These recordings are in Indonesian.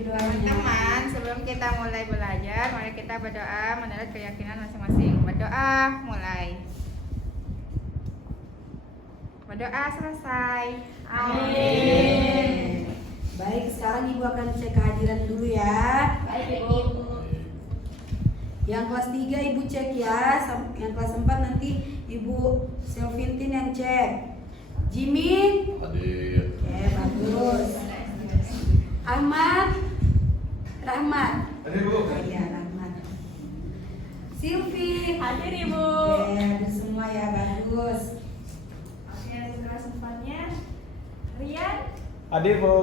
Teman-teman, sebelum kita mulai belajar, mari kita berdoa menurut keyakinan masing-masing. Berdoa, mulai. Berdoa selesai. Amin. Baik, sekarang Ibu akan cek kehadiran dulu ya. Baik, Ibu. Yang kelas 3 Ibu cek ya. Yang kelas 4 nanti Ibu Selvintin yang cek. Jimmy Hadir. Oke, bagus. Ahmad Rahmat. Hadir, Bu. Iya, Rahmat. Silvi Hadir, Ibu. Oke, hadir semua ya, bagus. Oke, kelas 4-nya Rian. Hadir, Bu.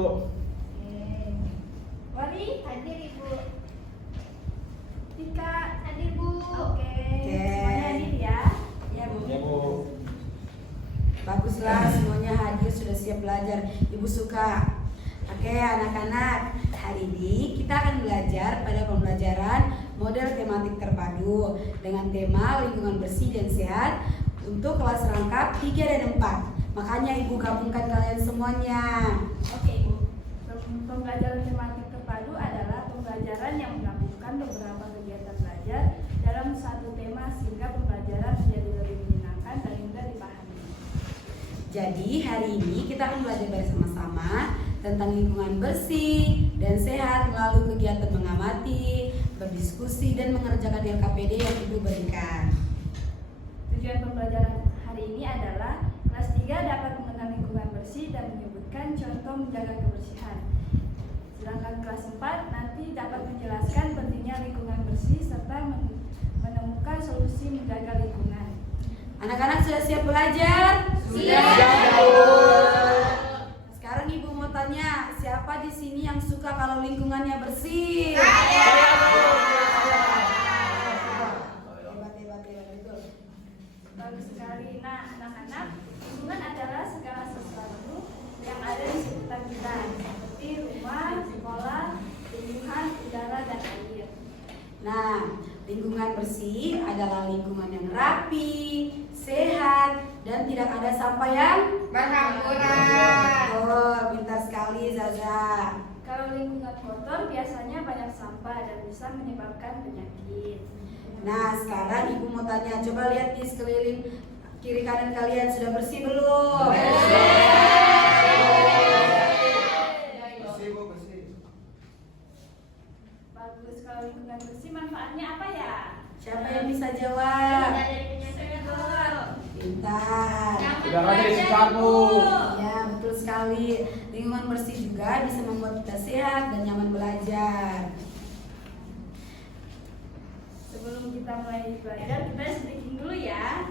Wali, hadir, Ibu. Tika, hadir, Bu. Oke. Semuanya hadir ya. Ya, Bu. Ya, Bu. Baguslah, semuanya hadir, sudah siap belajar. Ibu suka. Oke, anak-anak, hari ini kita akan belajar pada pembelajaran model tematik terpadu dengan tema lingkungan bersih dan sehat untuk kelas rangkap 3 dan 4. Makanya Ibu gabungkan kalian semuanya. Oke, Ibu. Pembelajaran tematik terpadu adalah pembelajaran yang menggabungkan beberapa kegiatan belajar dalam satu tema sehingga pembelajaran menjadi lebih menyenangkan dan mudah dipahami. Jadi hari ini kita akan belajar bersama-sama tentang lingkungan bersih dan sehat melalui kegiatan mengamati, berdiskusi, dan mengerjakan LKPD yang Ibu berikan. Tujuan pembelajaran hari ini adalah kelas 3 dapat mengenal lingkungan bersih dan menyebutkan contoh menjaga kebersihan. Sedangkan kelas 4 nanti dapat menjelaskan pentingnya lingkungan bersih serta menemukan solusi menjaga lingkungan. Anak-anak sudah siap belajar? Sudah. Sekarang Ibu mau tanya, siapa di sini yang suka kalau lingkungannya bersih? Hebat, betul. Bagus sekali. Nah, anak-anak, lingkungan adalah segala sesuatu yang ada di sekitar kita, seperti rumah, sekolah, tumbuhan, udara, dan air. Nah, lingkungan bersih adalah lingkungan yang rapi, sehat, dan tidak ada sampah yang Berhamburan. Oh, pintar sekali Zaza. Kalau lingkungan kotor biasanya banyak sampah dan bisa menyebabkan penyakit. Nah, sekarang Ibu mau tanya, coba lihat di sekeliling kiri kanan kalian sudah bersih belum? Bersih, Bu, bersih. Bagus, kalau lingkungan bersih manfaatnya apa ya? Siapa yang bisa jawab? Pintar. Sudah hadir sekarang, Bu. Ya, betul sekali. Lingkungan bersih juga bisa membuat kita sehat dan nyaman belajar. Sebelum kita mulai belajar, kita sedikit dulu ya.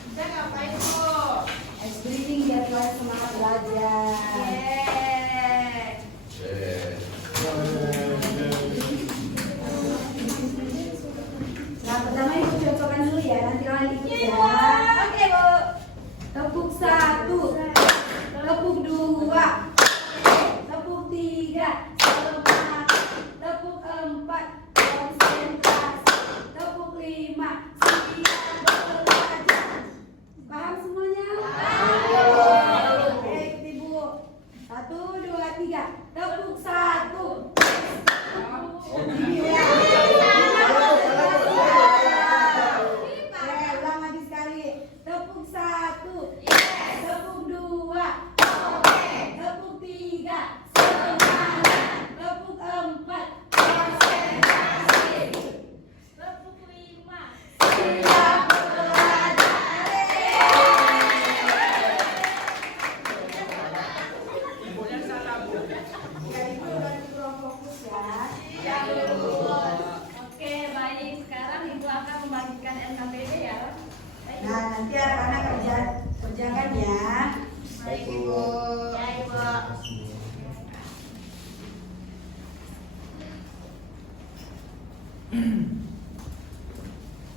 Kita ngapain, Bu? Ice breathing biar kalian semangat belajar. Nah, pertama Ibu cocokkan dulu ya, nanti kalian ikut ya. Oke, Bu. Tepuk 1, tepuk 2, tepuk 3, semangat, tepuk 4, konsentrasi, tepuk 5, siap belajar. Paham semuanya? Oke, ikut Ibu. 1, 2, 3, tepuk 1. Ulang lagi sekali. Tepuk 1, tepuk 2, tepuk 3, semangat, tepuk 4, konsentrasi, Tepuk 5. siap belajar. Ya, Ibu udah kurang fokus ya. Oke, baik. Sekarang Ibu akan membagikan LKPD ya. Baik. Nah, nanti anak-anak kerjakan ya. Baik, Ibu. Ya, Ibu.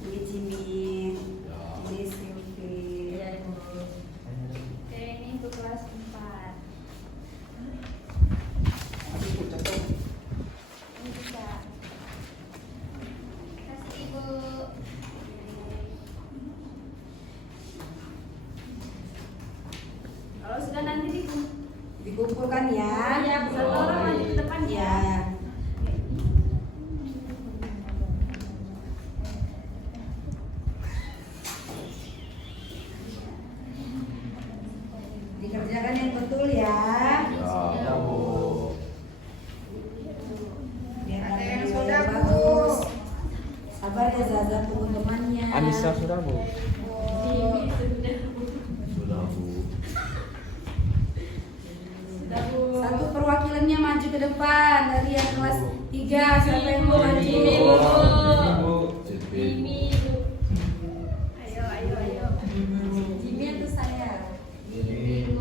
Ini Jimmy, ini Silvi. Ya, Ibu. Oke, ini untuk kelas 4. Ini bisa. Kasih Ibu. Dikumpulkan ya. Ya, satu orang maju ke depan ya. Ya. Dikerjakan yang betul ya. Ya, Bu. Biar ada yang sudah, Bu. bagus. Sabar ya Zaza, tunggu temannya. Anissa sudah, Bu. Ini sudah. Sudah, Bu. Sudah, Bu. Satu perwakilannya maju ke depan dari yang kelas 3. Siapa yang mau maju? Ini, Bu. Cipi. Mimi, Bu. Ayo, ayo, ayo. Jimmy atau saya? Ini.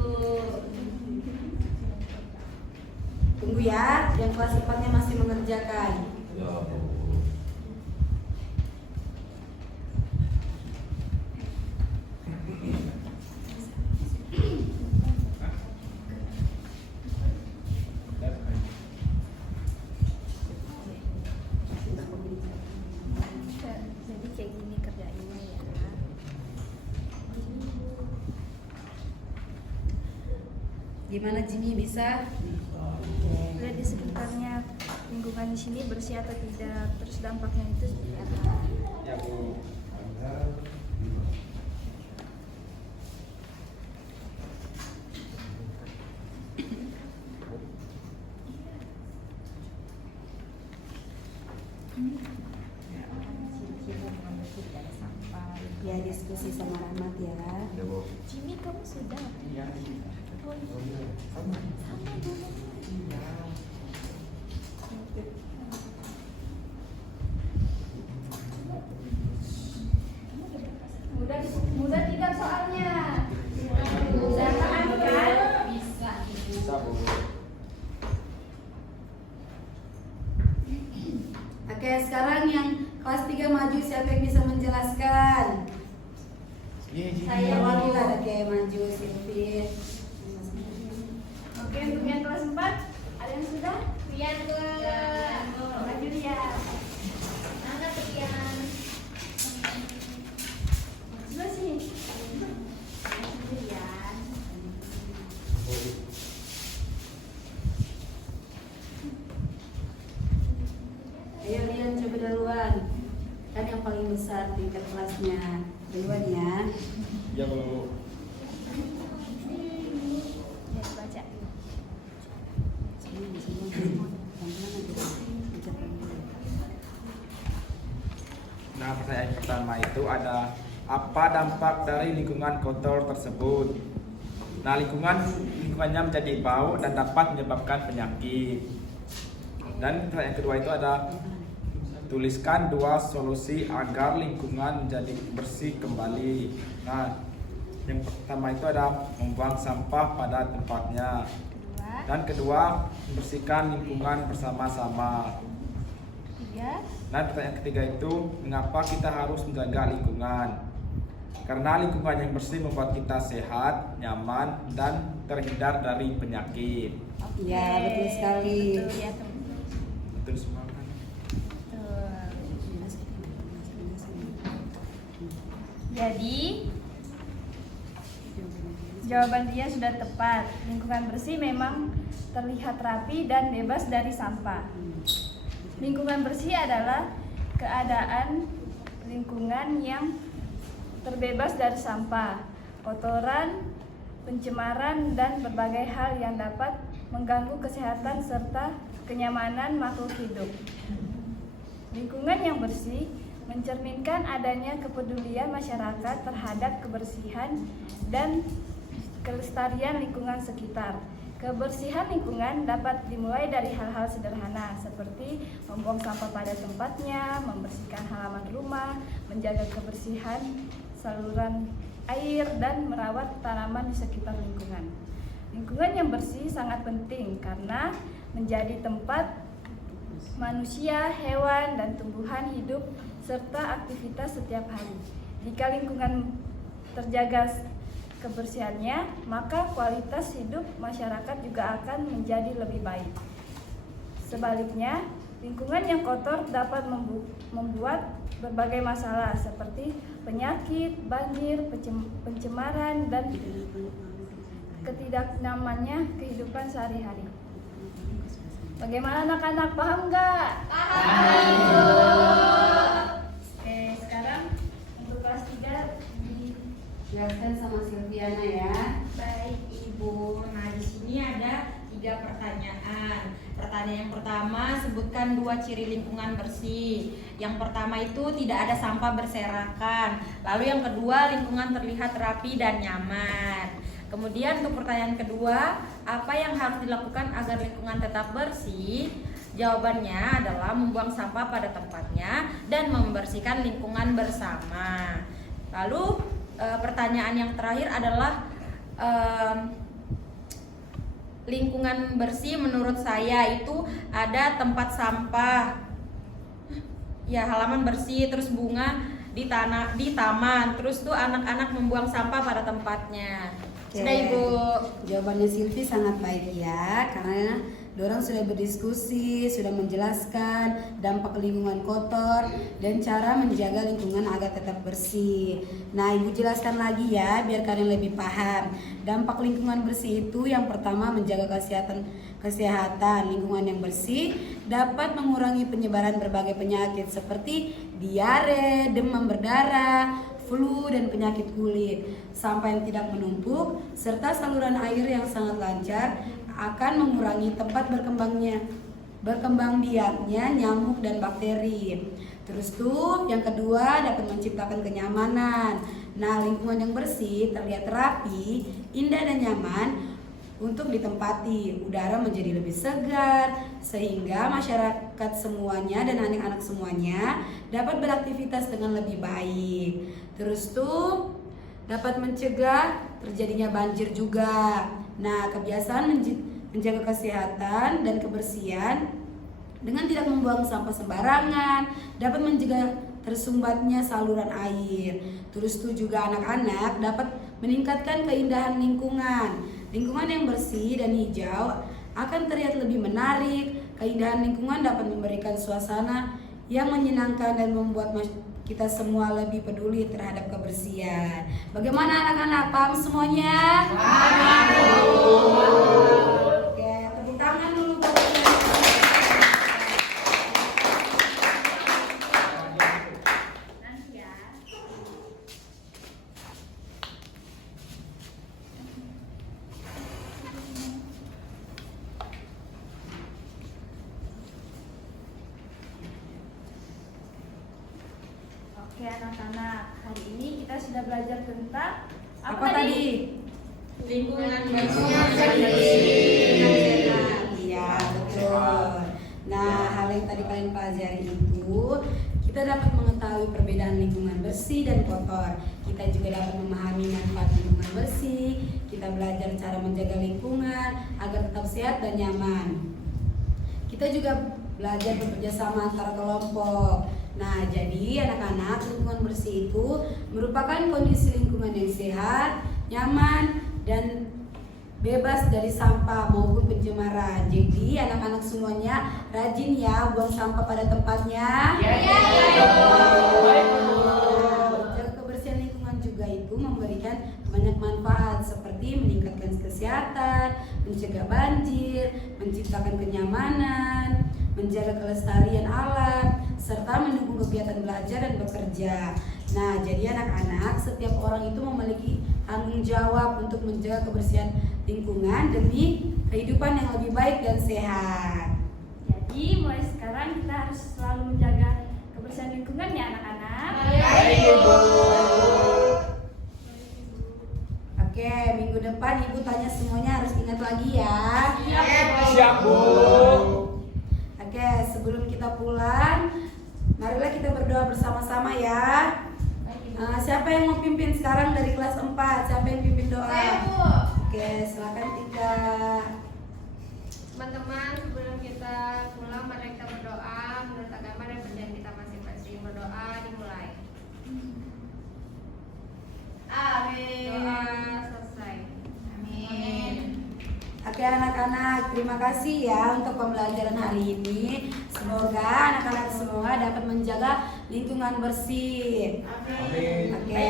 Tunggu ya, yang kelas 4-nya masih mengerjakan. Ya, Bu. Jadi kayak gini kerjainnya ya. Gimana Jimmy, bisa? Lihat di sekitarnya lingkungan di sini bersih atau tidak, terus dampaknya itu seperti apa. Ya, Bu. Ya, diskusi sama Rahmat ya. Ya, Bu. Jimmy, kamu sudah? Oh, sama dulu. Mudah tidak soalnya? Saya paham kan? Bisa, Bu. Oke, sekarang yang kelas 3 maju, siapa yang bisa menjelaskan? Saya Perwakilan, oke, maju Silvi. Oke, untuk yang kelas 4 ada yang sudah? Rian ke maju Rian. Mana Rian? Sudah sini. Maju Rian. Ayo Rian, coba duluan. Kan yang paling besar tingkat kelasnya. Duluan ya. Ya, Bu. Ya, baca. Nah, pertanyaan pertama itu ada apa dampak dari lingkungan kotor tersebut? Nah, lingkungannya menjadi bau dan dapat menyebabkan penyakit. Dan pertanyaan kedua itu ada tuliskan 2 solusi agar lingkungan menjadi bersih kembali. Nah, yang pertama itu ada membuang sampah pada tempatnya. Kedua, Dan kedua, membersihkan lingkungan bersama-sama. tiga. Nah, pertanyaan ketiga itu, mengapa kita harus menjaga lingkungan? Karena lingkungan yang bersih membuat kita sehat, nyaman, dan terhindar dari penyakit. Ya, betul sekali. Betul ya, teman. Betul semua kan? Betul. Jadi jawaban dia sudah tepat. Lingkungan bersih memang terlihat rapi dan bebas dari sampah. Lingkungan bersih adalah keadaan lingkungan yang terbebas dari sampah, kotoran, pencemaran, dan berbagai hal yang dapat mengganggu kesehatan serta kenyamanan makhluk hidup. Lingkungan yang bersih mencerminkan adanya kepedulian masyarakat terhadap kebersihan dan kelestarian lingkungan sekitar. Kebersihan lingkungan dapat dimulai dari hal-hal sederhana seperti membuang sampah pada tempatnya, membersihkan halaman rumah, menjaga kebersihan saluran air, dan merawat tanaman di sekitar lingkungan. Lingkungan yang bersih sangat penting karena menjadi tempat manusia, hewan, dan tumbuhan hidup serta aktivitas setiap hari. Jika lingkungan terjaga kebersihannya, maka kualitas hidup masyarakat juga akan menjadi lebih baik. Sebaliknya, lingkungan yang kotor dapat membuat berbagai masalah seperti penyakit, banjir, pencemaran, dan ketidaknyamannya kehidupan sehari-hari. Bagaimana anak-anak, paham nggak? Oke, sekarang untuk kelas 3 Jelaskan sama Silviana ya. Baik Ibu, nah di sini ada 3 pertanyaan. Pertanyaan yang pertama, sebutkan 2 ciri lingkungan bersih. Yang pertama itu tidak ada sampah berserakan. Lalu yang kedua, lingkungan terlihat rapi dan nyaman. Kemudian untuk pertanyaan kedua, apa yang harus dilakukan agar lingkungan tetap bersih? Jawabannya adalah membuang sampah pada tempatnya dan membersihkan lingkungan bersama. Lalu pertanyaan yang terakhir adalah lingkungan bersih menurut saya itu ada tempat sampah, ya halaman bersih, terus bunga di taman, terus tuh anak-anak membuang sampah pada tempatnya. Sudah Ibu. Jawabannya Silvi sangat baik ya, karena dorang sudah berdiskusi, sudah menjelaskan dampak lingkungan kotor dan cara menjaga lingkungan agar tetap bersih. Nah, Ibu jelaskan lagi ya, biar kalian lebih paham. Dampak lingkungan bersih itu yang pertama menjaga kesehatan. Lingkungan yang bersih dapat mengurangi penyebaran berbagai penyakit seperti diare, demam berdarah, flu, dan penyakit kulit, sampah yang tidak menumpuk, serta saluran air yang sangat lancar akan mengurangi tempat berkembang biaknya nyamuk dan bakteri. Terus tuh yang kedua dapat menciptakan kenyamanan. Nah, lingkungan yang bersih terlihat rapi, indah dan nyaman untuk ditempati. Udara menjadi lebih segar sehingga masyarakat semuanya dan anak-anak semuanya dapat beraktivitas dengan lebih baik. Terus tuh dapat mencegah terjadinya banjir juga. Nah, kebiasaan menjaga kesehatan dan kebersihan dengan tidak membuang sampah sembarangan dapat mencegah tersumbatnya saluran air. Terus tuh juga anak-anak dapat meningkatkan keindahan lingkungan. Lingkungan yang bersih dan hijau akan terlihat lebih menarik. Keindahan lingkungan dapat memberikan suasana yang menyenangkan dan membuat kita semua lebih peduli terhadap kebersihan. Bagaimana anak-anak, paham semuanya? Oke, tepuk tangan dulu buat kalian. nanti ya. Oke anak-anak, hari ini kita sudah belajar tentang Apa tadi? Lingkungan Iya, betul. Nah, hal yang tadi kalian pelajari itu, kita dapat mengetahui perbedaan lingkungan bersih dan kotor. Kita juga dapat memahami manfaat lingkungan bersih. Kita belajar cara menjaga lingkungan agar tetap sehat dan nyaman. Kita juga belajar bekerja sama antara kelompok. Nah, jadi anak-anak, lingkungan bersih itu merupakan kondisi lingkungan yang sehat, nyaman, dan bebas dari sampah maupun pencemaran. Jadi anak-anak semuanya rajin ya buang sampah pada tempatnya. Jaga kebersihan lingkungan juga itu memberikan banyak manfaat seperti meningkatkan kesehatan, mencegah banjir, menciptakan kenyamanan, menjaga kelestarian alam, serta mendukung kegiatan belajar dan bekerja. Nah, jadi anak-anak, setiap orang itu memiliki tanggung jawab untuk menjaga kebersihan lingkungan demi kehidupan yang lebih baik dan sehat. Jadi mulai sekarang kita harus selalu menjaga kebersihan lingkungan ya anak-anak. Oke, minggu depan Ibu tanya semuanya harus ingat lagi ya. Siap, Bu. Oke, sebelum kita pulang, marilah kita berdoa bersama-sama ya. Siapa yang mau pimpin sekarang dari kelas 4? Siapa yang pimpin doa? Saya, Bu. Oke, silakan Tika. Teman-teman, sebelum kita pulang, mari kita berdoa menurut agama dan percayaan kita masing-masing. Berdoa dimulai. Amin. Doa selesai. Amin. Oke anak-anak, terima kasih ya untuk pembelajaran hari ini. Semoga anak-anak semua dapat menjaga lingkungan bersih. Amin. Oke,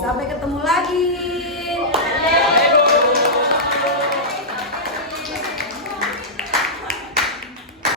sampai ketemu lagi. kasih.